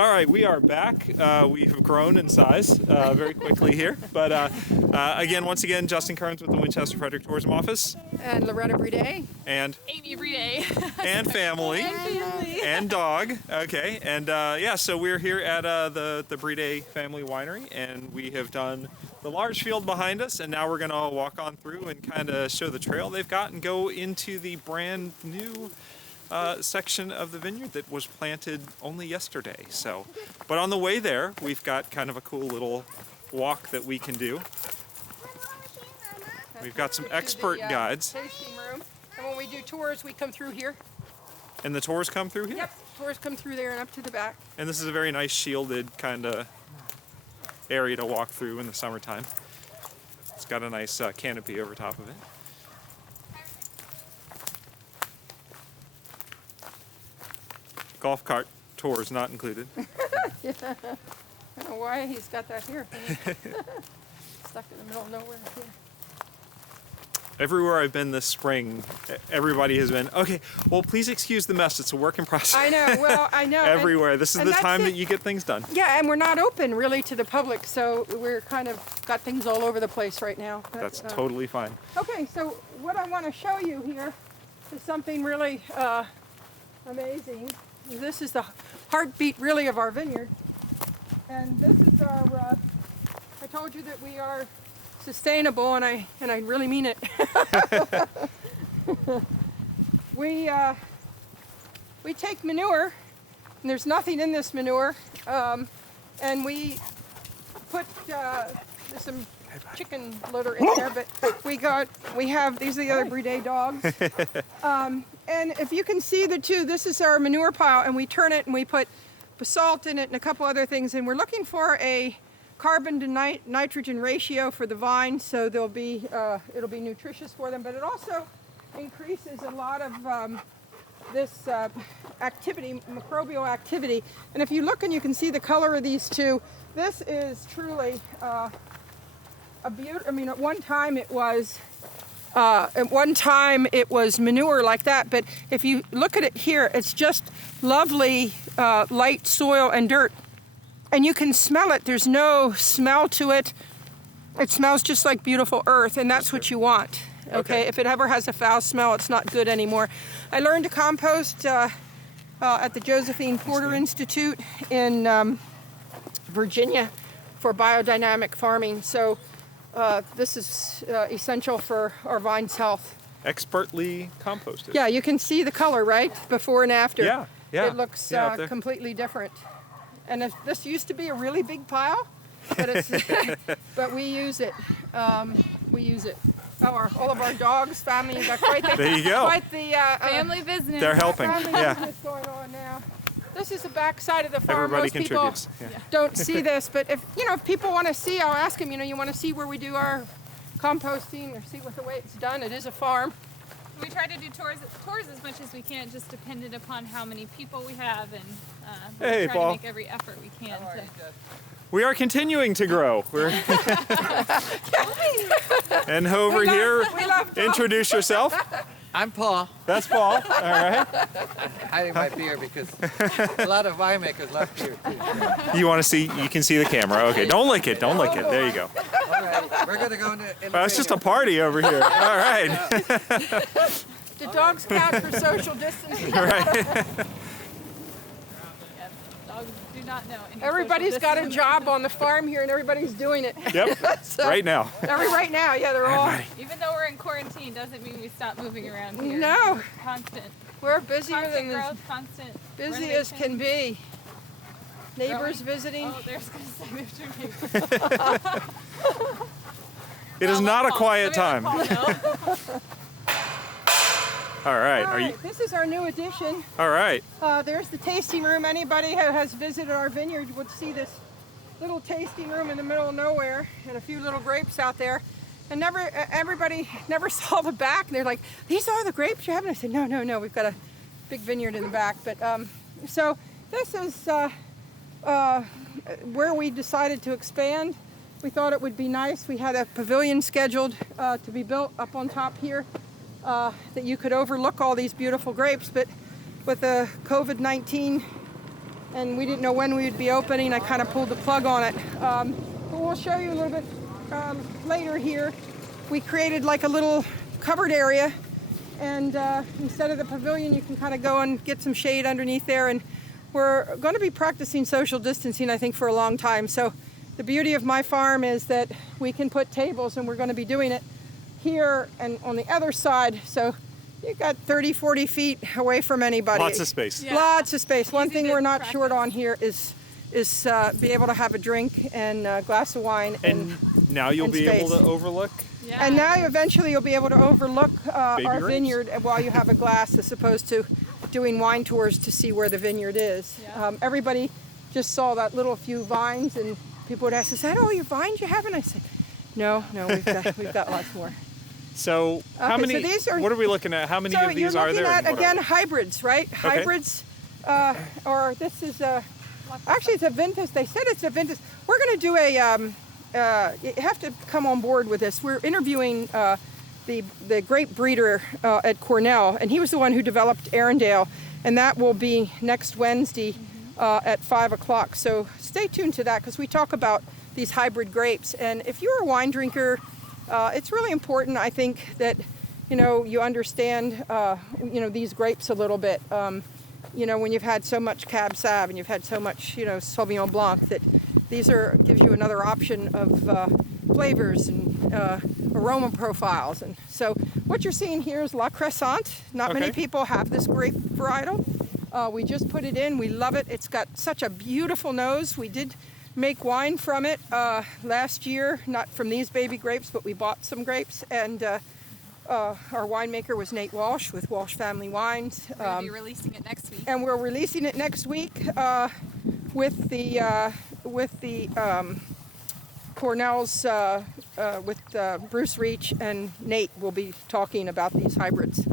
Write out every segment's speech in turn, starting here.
All right, we are back. We have grown in size very quickly here. But once again, Justin Kearns with the Winchester Frederick Tourism Office. And Loretta and Briede. And Amy Briede. And family. And family. And dog. Okay. And so we're here at the Briede Family Winery, and we have done the large field behind us, and now we're going to walk on through and kind of show the trail they've got and go into the brand new section of the vineyard that was planted only yesterday. So, but on the way there, we've got kind of a cool little walk that we can do. We've got some expert guides. Tasting room. And when we do tours, we come through here. And the tours come through here? Yep, tours come through there and up to the back. And this is a very nice shielded kind of area to walk through in the summertime. It's got a nice canopy over top of it. Golf cart tours not included. Yeah. I don't know why he's got that here. Stuck in the middle of nowhere here. Everywhere I've been this spring, everybody has been, okay, well, please excuse the mess. It's a work in process. I know, well, I know. Everywhere. This is the time that you get things done. Yeah, and we're not open really to the public, so we're kind of got things all over the place right now. But, that's totally fine. Okay, so what I want to show you here is something really amazing. This is the heartbeat really of our vineyard. And this is our, I told you that we are sustainable, and I really mean it. We take manure, and there's nothing in this manure, and we put there's some chicken litter in there, but we have these are the other Briede dogs. And if you can see the two, this is our manure pile, and we turn it and we put basalt in it and a couple other things, and we're looking for a carbon to nitrogen ratio for the vines, so it'll be nutritious for them, but it also increases a lot of this activity, microbial activity. And if you look and you can see the color of these two, this is truly a beauty. I mean, at one time it was manure like that, but if you look at it here, it's just lovely light soil and dirt. And you can smell it. There's no smell to it. It smells just like beautiful earth, and that's what you want. Okay? If it ever has a foul smell, it's not good anymore. I learned to compost at the Josephine Porter Institute in Virginia for biodynamic farming. So this is essential for our vine's health. Expertly composted. Yeah, you can see the color, right? Before and after. Yeah. It looks completely different. And this used to be a really big pile, but but we use it. We use it. All of our dogs, family, got quite the there you go. Quite the family business. They're helping. Family business going on now. This is the back side of the farm. Everybody Most contributes. people don't see this, but if people want to see, I'll ask them. You want to see where we do our composting or see what the way it's done. It is a farm. We try to do tours as much as we can, just dependent upon how many people we have, and we try to make every effort we can. We are continuing to grow. And over here, introduce yourself. I'm Paul. That's Paul. All right. Hiding my beer because a lot of winemakers love beer too. You want to see? You can see the camera. Okay. Don't lick it. Don't lick it. There you go. All right, we're gonna go in the It's just a party over here. All right. The dogs count for social distancing. Right. Dogs do not know. Everybody's got a job on the farm here, and everybody's doing it. Yep. So, right now. Right now, yeah, they're all. Even though we're in quarantine, doesn't mean we stop moving around here. No. We're constant. We're busier Constant than growth, constant busy as can be. Neighbors visiting. Oh, there's going to say It is not a quiet time. All right. This is our new addition. All right. There's the tasting room. Anybody who has visited our vineyard would see this little tasting room in the middle of nowhere and a few little grapes out there. And everybody never saw the back. And they're like, "These are the grapes you have?" And I said, No. We've got a big vineyard in the back. But so this is where we decided to expand. We thought it would be nice. We had a pavilion scheduled to be built up on top here. That you could overlook all these beautiful grapes, but with the COVID-19 and we didn't know when we would be opening. I kind of pulled the plug on it. But we'll show you a little bit later here. We created like a little covered area, and instead of the pavilion, you can kind of go and get some shade underneath there. And we're going to be practicing social distancing, I think, for a long time. So the beauty of my farm is that we can put tables, and we're going to be doing it here and on the other side. So you've got 30, 40 feet away from anybody. Lots of space. Yeah. Lots of space. One Easy thing to we're not practice. short on here is be able to have a drink and a glass of wine. And now you'll and be able space. to overlook. Yeah. And now eventually you'll be able to overlook our grapes. vineyard while you have a glass, as opposed to doing wine tours to see where the vineyard is. Yeah. Everybody just saw that little few vines, and people would ask, "Is that all your vines you have?" And I said, "No, we've got lots more." So how Okay, many? so these are- what are we looking at? How many So of you're these are looking there? at and what are again they? hybrids, right? Hybrids, or this is actually it's a vintage. They said it's a vintage. We're going to do a. You have to come on board with this. We're interviewing the grape breeder at Cornell, and he was the one who developed Arendelle, and that will be next Wednesday at 5 o'clock. So stay tuned to that, because we talk about these hybrid grapes. And if you're a wine drinker, it's really important, I think, that you understand these grapes a little bit. When you've had so much Cab Sav and you've had so much Sauvignon Blanc, that these gives you another option of flavors and aroma profiles. And so what you're seeing here is La Crescente. Not many people have this grape varietal. We just put it in. We love it. It's got such a beautiful nose. We did make wine from it last year, not from these baby grapes, but we bought some grapes, and our winemaker was Nate Walsh with Walsh Family Wines. We're going to be releasing it next week. And we're releasing it next week with the Cornell's with Bruce Reach, and Nate will be talking about these hybrids.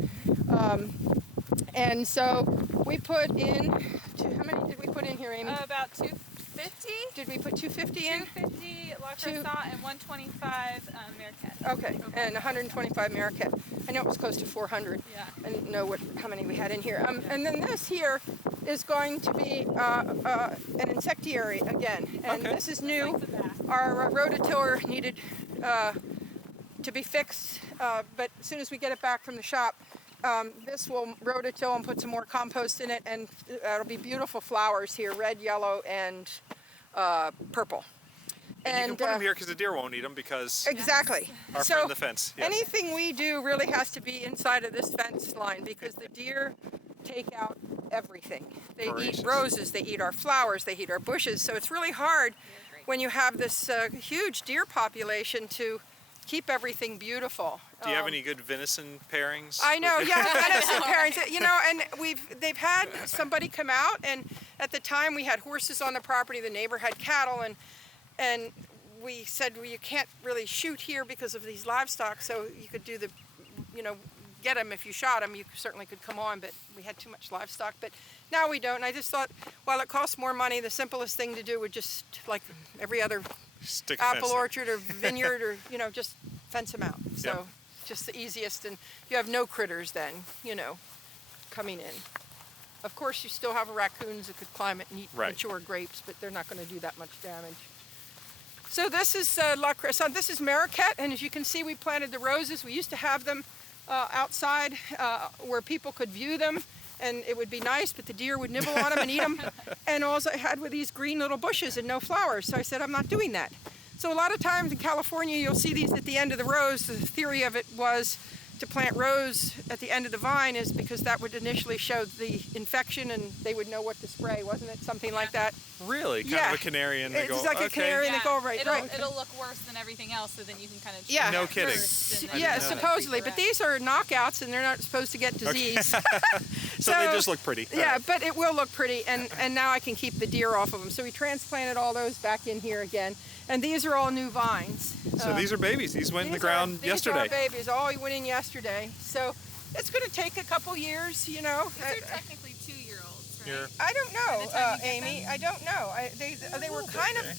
And so we put in, how many did we put in here, Amy? About 250. Did we put 250 in? 250 La Crescente and 125 Marquette. Okay, and 125 Marquette. I know it was close to 400. Yeah. I didn't know how many we had in here. And then this here is going to be an insectiary again. And Okay. this is new. Like the back. Our rototiller needed to be fixed, but as soon as we get it back from the shop, this will rototill and put some more compost in it, and it'll be beautiful flowers here, red, yellow, and purple. And you can put them here because the deer won't eat them, because Exactly. our So friend the fence. Yes. anything we do really has to be inside of this fence line, because the deer take out everything. They Voracious. eat roses, they eat our flowers, they eat our bushes. So it's really hard when you have this huge deer population to keep everything beautiful. Do you have any good venison pairings? I know, yeah, venison pairings. And they've had somebody come out, and at the time we had horses on the property. The neighbor had cattle, and we said, well, you can't really shoot here because of these livestock. So you could do get them if you shot them. You certainly could come on, but we had too much livestock. But now we don't. And I just thought, while it costs more money, the simplest thing to do would just, like every other Stick a apple fence there. orchard or vineyard, or just fence them out. So Yep. just the easiest, and you have no critters then, coming in. Of course, you still have raccoons that could climb it and eat Right. mature grapes, but they're not going to do that much damage. So this is La Crescente. This is Marquette, and as you can see, we planted the roses. We used to have them outside where people could view them, and it would be nice, but the deer would nibble on them and eat them. And all I had were these green little bushes and no flowers. So I said, I'm not doing that. So a lot of times in California, you'll see these at the end of the rows. The theory of it was to plant rose at the end of the vine is because that would initially show the infection, and they would know what to spray, wasn't it? Something like that. Really? Kind Yeah. of a canary, and they It's go, like a okay. canary. And they go right. It'll look worse than everything else, so then you can kind of Yeah. No kidding. first and I then Yeah, didn't know that. supposedly, but these are knockouts, and they're not supposed to get disease. So they just look pretty. All Yeah, right. but it will look pretty, and now I can keep the deer off of them. So we transplanted all those back in here again, and these are all new vines. So these are babies. These went in the These are- ground yesterday. These are babies. All went in yesterday. So it's going to take a couple years, These are technically 2-year-olds, right? Here. I don't know, By the time you get Amy. them? I don't know. They were little bit, kind okay.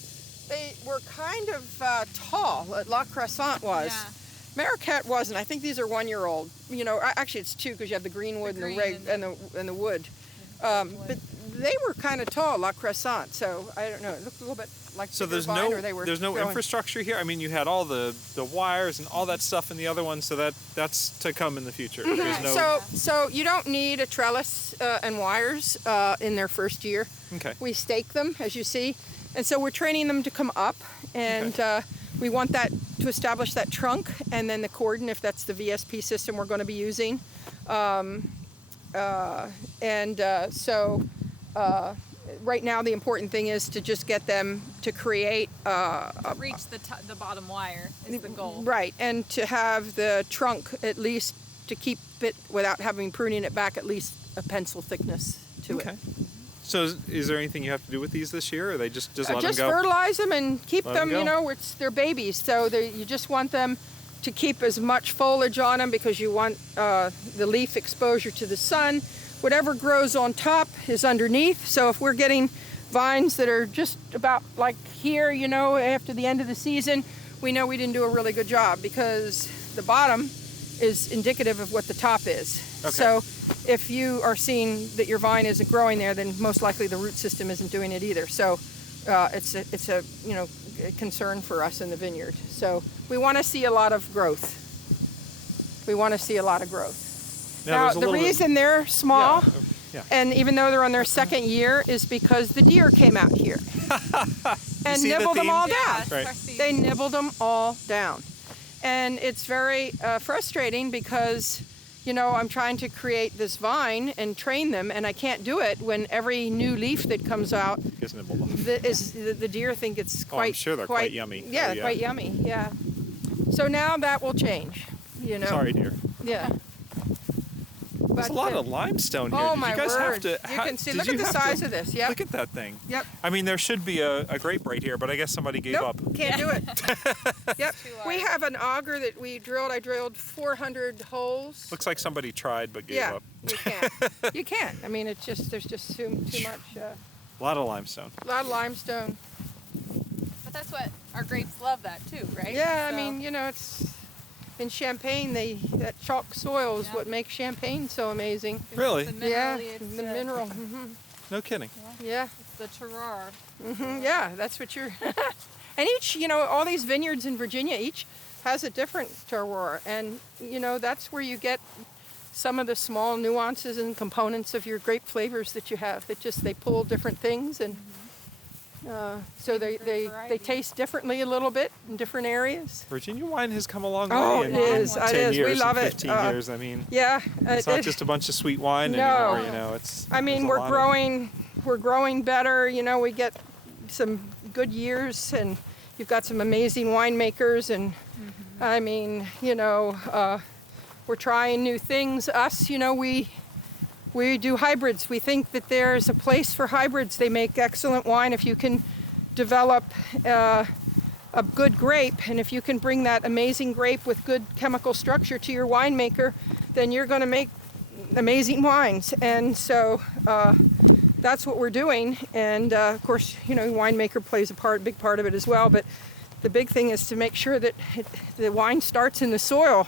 they were kind of tall. La Crescente was. Yeah. Marquette wasn't. I think these are 1-year-old. Actually it's 2 because you have the greenwood The and green and the wood. But they were kind of tall, La Crescent. So I don't know. It looked a little bit like So bigger there's vine, no or they were there's no growing. infrastructure here. I mean, you had all the wires and all that stuff in the other one, so that's to come in the future. There's no. So you don't need a trellis and wires in their first year. Okay. We stake them, as you see, and so we're training them to come up, and we want that to establish that trunk, and then the cordon, if that's the VSP system we're going to be using. Right now the important thing is to just get them to create Reach the bottom wire is the goal. right, and to have the trunk at least to keep it without having pruning it back at least a pencil thickness to Okay. it. So is there anything you have to do with these this year, or they just let them Just go? fertilize them and keep Let 'em them. You go. know, they're babies, so you just want them to keep as much foliage on them because you want the leaf exposure to the sun. Whatever grows on top is underneath. So if we're getting vines that are just about like here, you know, after the end of the season, we know we didn't do a really good job because the bottom is indicative of what the top is. Okay. So if you are seeing that your vine isn't growing there, then most likely the root system isn't doing it either. So it's a you know, a concern for us in the vineyard. So we want to see a lot of growth. We want to see a lot growth. Now there's a the little bit- reason they're small, Yeah. and even though they're on their second year, is because the deer came out here and see the nibbled them theme? all Yeah, down. Right. especially- They nibbled them all down. And it's very frustrating because, you know, I'm trying to create this vine and train them, and I can't do it when every new leaf that comes out, Gets nibbled off. the deer think it's Oh, quite. I'm sure they're quite yummy. Yeah, Oh, yeah. quite yummy. Yeah. So now that will change. You know. Sorry, dear. Yeah. There's a lot of limestone here. Oh Did my you guys word! have to? You can see. did Look you at the have to- size of this. Yep. Look at that thing. Yep. I mean, there should be a grape right here, but I guess somebody gave Nope, up. can't do it. Yep. Too We large. have an auger that we drilled. I drilled 400 holes. Looks like somebody tried but gave Yeah, up. you can't. You can't. I mean, it's just there's just too much. A lot of limestone. A lot of limestone. But that's what our grapes love that too, right? Yeah, I So- mean, you know, it's in Champagne. That chalk soil is Yeah. what makes Champagne so amazing. Really? The Yeah, minerally, it's the mineral. hmm No kidding. Yeah. It's the terroir. Yeah, that's what you're. And each, you know, all these vineyards in Virginia, each has a different terroir, and you know that's where you get some of the small nuances and components of your grape flavors that you have. That just they pull different things, and so Great they variety. taste differently a little bit in different areas. Virginia wine has come a long Oh, way it in is. It 10 is. years We love and it. 15 years. I mean, Yeah, it's not just a bunch of sweet wine No. anymore. You know, it's. I mean, there's a lot of- we're growing better. You know, we get some good years, and you've got some amazing winemakers, and I mean, you know, we're trying new things. Us, you know, we do hybrids. We think that there's a place for hybrids. They make excellent wine if you can develop a good grape, and if you can bring that amazing grape with good chemical structure to your winemaker, then you're going to make amazing wines. And so that's what we're doing. And of course, you know, winemaker plays a big part of it as well. But the big thing is to make sure that the wine starts in the soil.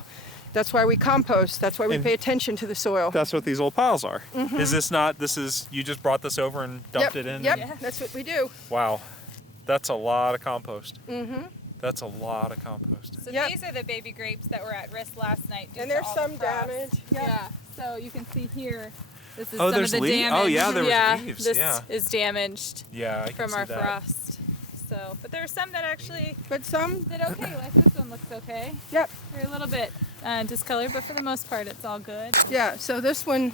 That's why we compost. That's why we And pay attention to the soil. That's what these old piles are. Is this not? This is you just brought this over and dumped Yep, it in. Yep, Yeah. that's what we do. Wow, that's a lot of compost. That's a lot of compost. So Yep. these are the baby grapes that were at risk last night. due And to there's all the some frost. damage. Yep. Yeah. So you can see here. This is Oh, some there's of the leaves? damage. Oh, yeah, there was yeah, leaves, This yeah. is damaged Yeah, I can from see our that. frost. So, but there are some that actually But some, did okay. Like this one looks okay. yep. They're a little bit discolored, but for the most part, it's all good. Yeah, so this one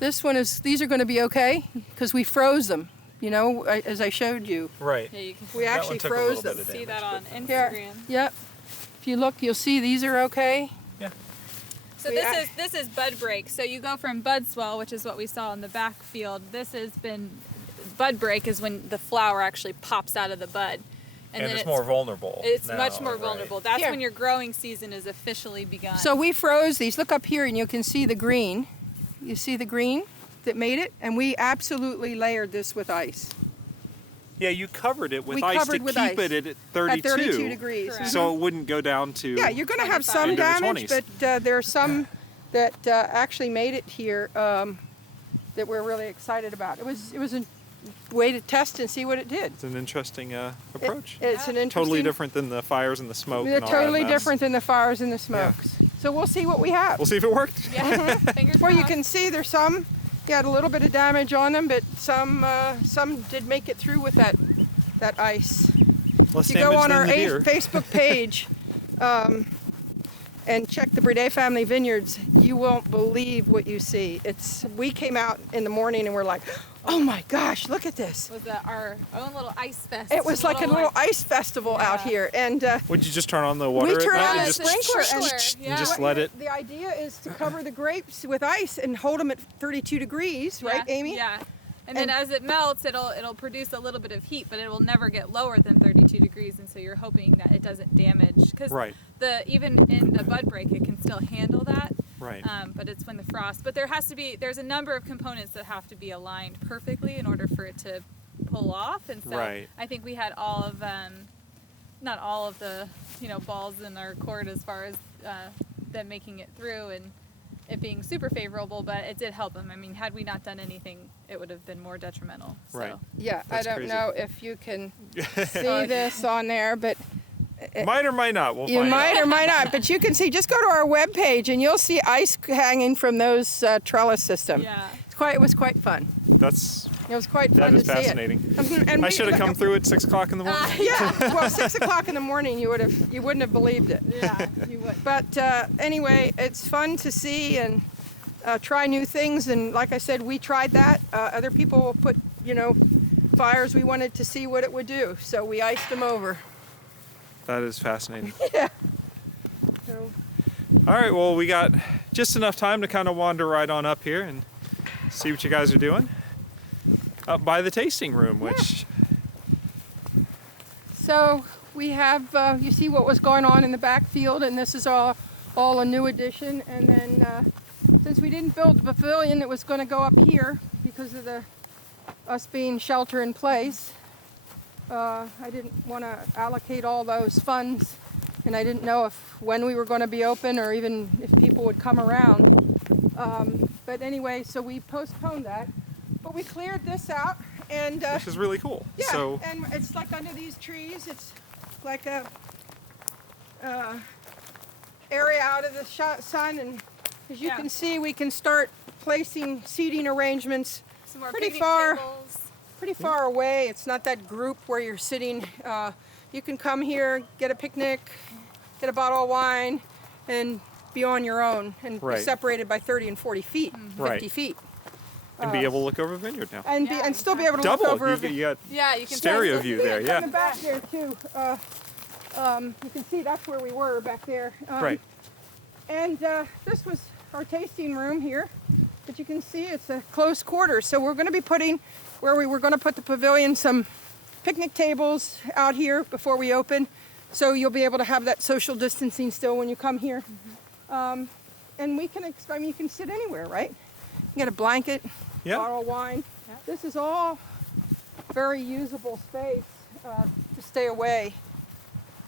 is, these are going to be okay because we froze them, you know, as I showed you. Right. Yeah, you can We That actually one took a froze little them. bit of see damage, that on but- Here, Instagram. yep. If you look, you'll see these are okay. Yeah. So We this is bud break. So you go from bud swell, which is what we saw in the back field. This has been bud break is when the flower actually pops out of the bud, And it's more vulnerable. It's now, much more right. vulnerable. That's Here. when your growing season is officially begun. So we froze these. Look up here and you can see the green. You see the green that made it? And we absolutely layered this with ice. Yeah, you covered it with We ice to covered with keep ice. it at 32. At 32 degrees. Correct. So it wouldn't go down to. Yeah, you're going to have some 25. Into the damage, 20s. but there are some that actually made it here. that we're really excited about. It was a way to test and see what it did. It's an interesting approach. It's an interesting, Totally different than the fires and the smoke. They're and all that totally mess. different than the fires and the smokes. So we'll see what we have. We'll see if it worked. Yeah. Fingers Well, you crossed. can see there's some, you had a little bit of damage on them, but some did make it through with that ice. Less If you go damage on than our the deer. Facebook page and check the Bride Family Vineyards, you won't believe what you see. We came out in the morning and we're like, oh my gosh, look at this. Was our own little ice fest. It was like a little ice festival out Yeah. here. And Would you just turn on the water? we at turn night on and the just sprinkler Yeah. and just what- let it. The idea is to cover the grapes with ice and hold them at 32 degrees, right, Yeah, Amy? Yeah. And then And- as it melts, it'll produce a little bit of heat, but it will never get lower than 32 degrees. And so you're hoping that it doesn't damage, because Right. even in the bud break, it can still handle that. Right. But it's when the frost. But there's a number of components that have to be aligned perfectly in order for it to pull off. And so Right. I think we had all of not all of the balls in our court as far as them making it through and it being super favorable, but it did help them. I mean, had we not done anything, it would have been more detrimental. So. Right. Yeah, That's I don't crazy. know if you can see this on there, but Might or might not. We'll you find might out. or might not. But you can see, just go to our webpage and you'll see ice hanging from those trellis system. Yeah. It was quite fun. That's It was quite that fun is to fascinating. see it. And I we- should have come through at 6 o'clock in the morning. Yeah, well, 6 o'clock in the morning, you wouldn't have believed it. Yeah, you would. But anyway, it's fun to see and try new things. And like I said, we tried that. Other people put, fires. We wanted to see what it would do, so we iced them over. That is fascinating. Yeah. So, All right. Well, we got just enough time to kind of wander right on up here and see what you guys are doing up by the tasting room, which so we have, you see what was going on in the backfield, and this is all a new addition. And then since we didn't build the pavilion, it was going to go up here because of us being shelter in place. I didn't want to allocate all those funds, and I didn't know when we were going to be open or even if people would come around. But anyway, so we postponed that. But we cleared this out, and which is really cool. yeah, So and it's like under these trees. It's like a area out of the sun, and as you Yeah. can see, we can start placing seating arrangements Some more pretty picnic far. tables. Pretty far away. It's not that group where you're sitting. You can come here, get a picnic, get a bottle of wine, and be on your own and be Right. separated by 30 and 40 feet, 50 Right. feet. and be able to look over the vineyard now. And, Yeah, and still be able to Double. look over. You got Yeah, you can stereo see view See there. it Yeah. From the back there too. You can see that's where we were back there. Right. And this was our tasting room here, but you can see it's a close quarters. So we're going to be putting, where we were going to put the pavilion, some picnic tables out here before we open, so you'll be able to have that social distancing still when you come here. And we can, you can sit anywhere, right? You get a blanket, Yeah. bottle of wine. Yeah. This is all very usable space to stay away.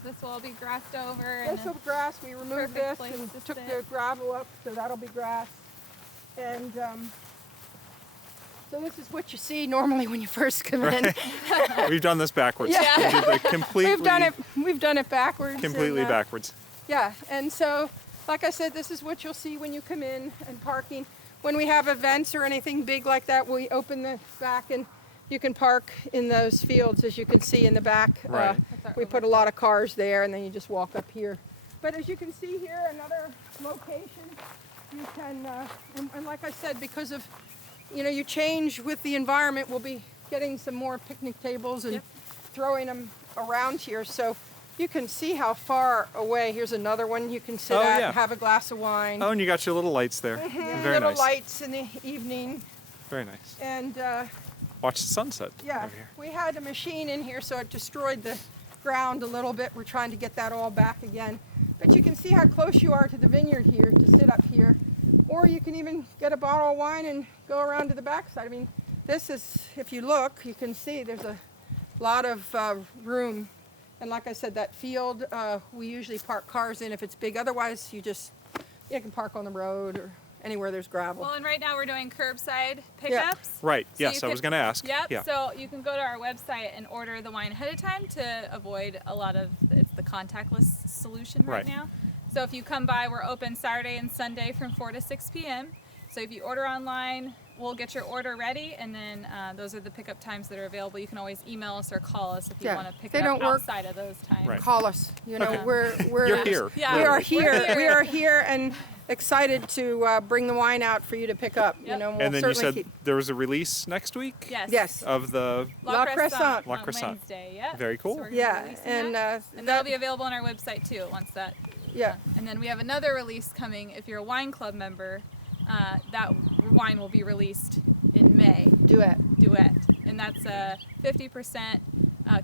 This will all be grassed over. And This will grass. We removed perfect this place and to took sit. the gravel up, so that'll be grass. And so this is what you see normally when you first come in. We've done this backwards. Yeah. We did the completely, We've done it backwards. completely and, backwards. Yeah, and so, like I said, this is what you'll see when you come in, and parking. When we have events or anything big like that, we open the back and you can park in those fields, as you can see in the back. Right. That's our We put a lot of cars there, and then you just walk up here. But as you can see here, another location, you can, and like I said, because of, you change with the environment, we'll be getting some more picnic tables and Yep. throwing them around here. So you can see how far away. Here's another one you can sit Oh, at yeah. and have a glass of wine. Oh, and you got your little lights there. Very Little nice. lights in the evening. Very nice. And Watch the sunset yeah, over here. we had a machine in here, so it destroyed the ground a little bit. We're trying to get that all back again. But you can see how close you are to the vineyard here to sit up here. Or you can even get a bottle of wine and go around to the backside. I mean, this is, if you look, you can see there's a lot of room. And like I said, that field, we usually park cars in if it's big. Otherwise, you can park on the road. anywhere there's gravel. Well, and right now we're doing curbside pickups. Right. So Yes, you I was can- going to ask. Yep. Yeah. So you can go to our website and order the wine ahead of time to avoid a lot of it's the contactless solution right Right. now. So if you come by, we're open Saturday and Sunday from 4 to 6 p.m. So if you order online, we'll get your order ready, and then those are the pickup times that are available. You can always email us or call us if you Yeah. want to pick They it up don't work. outside of those times. Right. Call us. You know, Okay. we're You're here. Yeah. We are We're here. here. We are here and excited to bring the wine out for you to pick up. You Yep. know, we'll And then you certainly said keep. there was a release next week Yes. Yes. of the. La Croissant. La on Croissant. Wednesday. Yep. Very cool. So we're gonna be Yeah, releasing and that. that, And that'll be available on our website too once that. yeah. And then we have another release coming. If you're a wine club member, that wine will be released in May. Duet. Duet, and that's 50%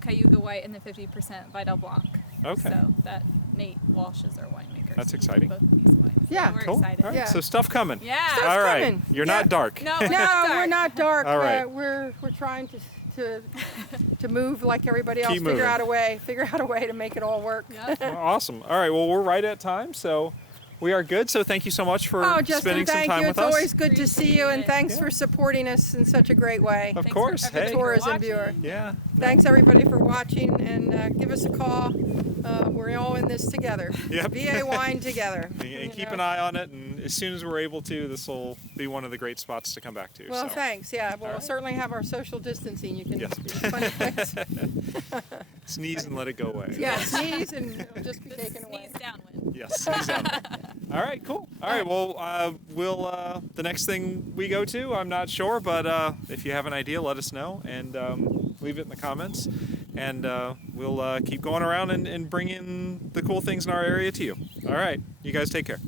Cayuga White and the 50% Vidal Blanc. Okay. So that Nate Walsh is our winemaker. That's so he did exciting. Both of these wines. Yeah. We're Cool. excited. All right. Yeah. So stuff coming. Yeah. Stuff's All right. coming. You're Yeah. not dark. No, we're No, not dark. we're not dark. All right. We're trying to move like everybody else. Keep Figure moving. out a way. Figure out a way to make it all work. Yep. Well, awesome. All right. Well, we're right at time, so we are good. So thank you so much for Oh, Justin, spending some thank time you. with It's us. always good to see you, and Appreciate it. thanks Yeah. for supporting us in such a great way. Of Thanks course. for everybody Hey. for Tourism watching. viewer. Yeah. Thanks everybody for watching, and give us a call. We're all in this together. Yep. VA wine together. And you keep know. an eye on it, and as soon as we're able to, this will be one of the great spots to come back to. Well, so. thanks. Yeah, we'll right. certainly have our social distancing. You can Yes. it's a funny place. Sneeze and let it go away. Yeah, sneeze and it'll just be taken away. Sneeze downwind. Yes. Sneeze out. All right. Cool. All right. Well, we'll the next thing we go to, I'm not sure, but if you have an idea, let us know and leave it in the comments, and we'll keep going around and bringing the cool things in our area to you. All right. You guys take care.